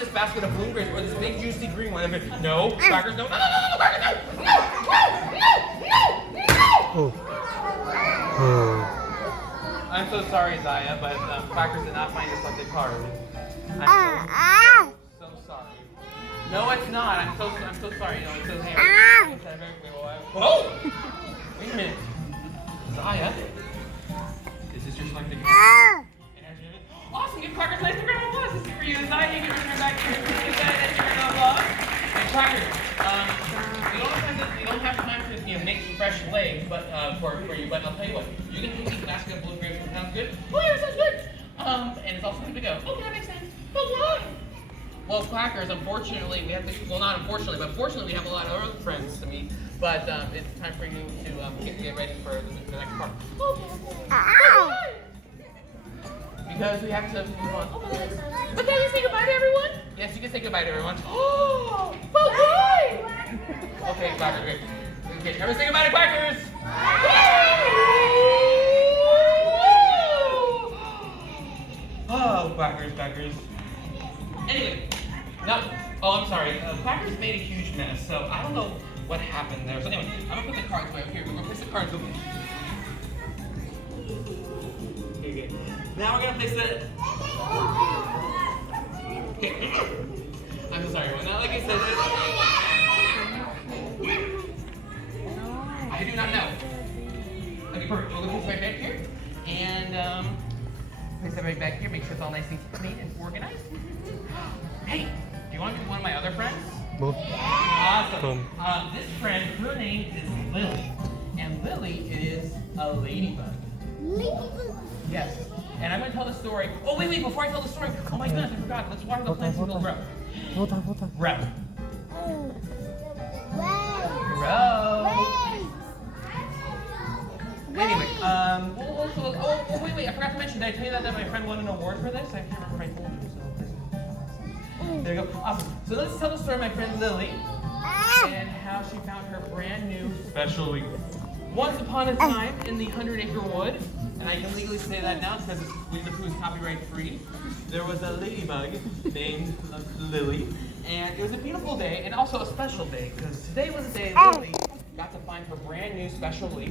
This basket of blueberries or this big juicy green one. No, crackers, no, crackers, no, no. I'm so sorry, Zaya, but crackers did not find the selected card. I'm so sorry. No, it's not. I'm so sorry. No, it's so hairy. Whoa! Wait a minute, Zaya. Is this your selected card? Awesome, give crackers nice and grandma applause. This is for you, Zaya. You can return back to your food that you're gonna love. And crackers, we don't have time to make fresh legs, but for you. But I'll tell you what, you can take this basket of blueberries. Sounds good. Oh yeah, sounds good. And it's also good to go. Okay, that makes sense. But why? Well, crackers, unfortunately, we have to. Well, not unfortunately, but fortunately, we have a lot of other friends to meet. But it's time for you to get ready for the next part. Okay. Because we have to move on. But can you say goodbye to everyone? Yes, you can say goodbye to everyone. Oh, but why? Okay, Quackers, great. Okay, everyone say goodbye to Quackers. Oh, Quackers. Anyway, no. Oh, I'm sorry. Quackers made a huge mess, so I don't know what happened there. So anyway, I'm gonna put the cards away up here. We're gonna place the cards over here. Okay. Now we're gonna place the. Okay. I'm so sorry. Well, now, like I said, I do not know. Okay, perfect. We'll place it right back here, and place it right back here. Make sure it's all nice and clean and organized. Hey, do you want to be one of my other friends? Awesome. This friend, her name is Lily, and Lily is a ladybug. Ladybug. Yes. And I'm going to tell the story. Oh, wait, before I tell the story. Oh my goodness, I forgot. Let's water the plants and build grow. Hold on. Grow. Anyway, wait, I forgot to mention, did I tell you that my friend won an award for this? I can't remember if I told you, so there you go. Awesome. So let's tell the story of my friend Lily and how she found her brand new special leaf. Once upon a time in the 100-acre wood, and I can legally say that now because Winnie the Pooh is copyright free, there was a ladybug named Lily, and it was a beautiful day and also a special day because today was the day Lily got to find her brand new special leaf.